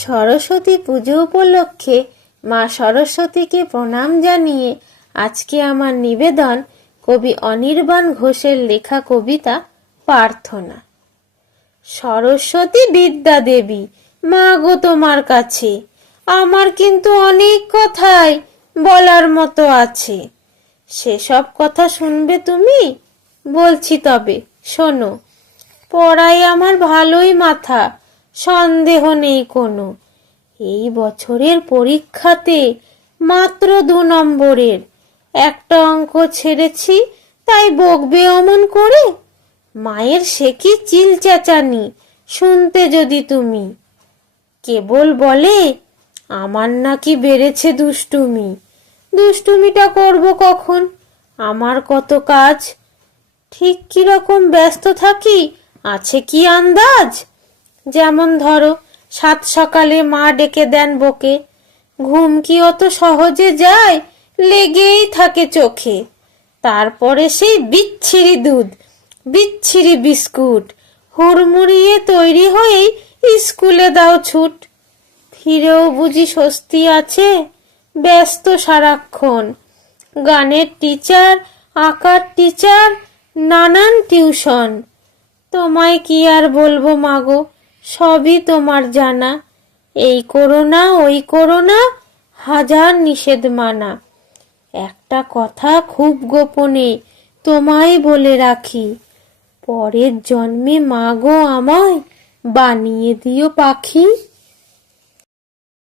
সরস্বতী পুজো উপলক্ষে মা সরস্বতীকে প্রণাম জানিয়ে আজকে আমার নিবেদন কবি অনির্বাণ ঘোষের লেখা কবিতা প্রার্থনা। সরস্বতী বিদ্যা দেবী, মা গো তোমার কাছে, আমার কিন্তু অনেক কথাই বলার মতো আছে। সেসব কথা শুনবে তুমি? বলছি তবে, শোনো, পড়ায় আমার ভালোই মাথা সন্দেহ নেই কোনো। এই বছরের পরীক্ষাতে মাত্র দু নম্বরের। একটা অঙ্ক ছেড়েছি, তাই বকবে অমন করে? মায়ের সে কি চিল চেঁচানি, শুনতে যদি তুমি। কেবল বলে, আমার নাকি বেড়েছে দুষ্টুমি। দুষ্টুমিটা করব কখন? আমার কত কাজ? ঠিক কীরকম ব্যস্ত থাকি? আছে কি আন্দাজ? যেমন ধরো, সাত সকালে মা ডেকে দেন বকে, ঘুম কি অত সহজে যায়? লেগেই থাকে চোখে। তারপরে সেই বিচ্ছিরি দুধ, বিচ্ছিরি বিস্কুট, হুড়মুড়িয়ে তৈরি হয়েই স্কুলে দাও ছুট। ফিরেও বুঝি স্বস্তি আছে? ব্যস্ত সারাক্ষণ। গানের টিচার, আঁকার টিচার, নানান টিউশন। তোমায় কি আর বলব মাগো সবই তোমার জানা। এই করো না ওই করো না হাজার নিষেধ মানা। একটা কথা খুব গোপনে তোমায় বলে রাখি, পরের জন্মে মাগো আমায় বানিয়ে দিও পাখি।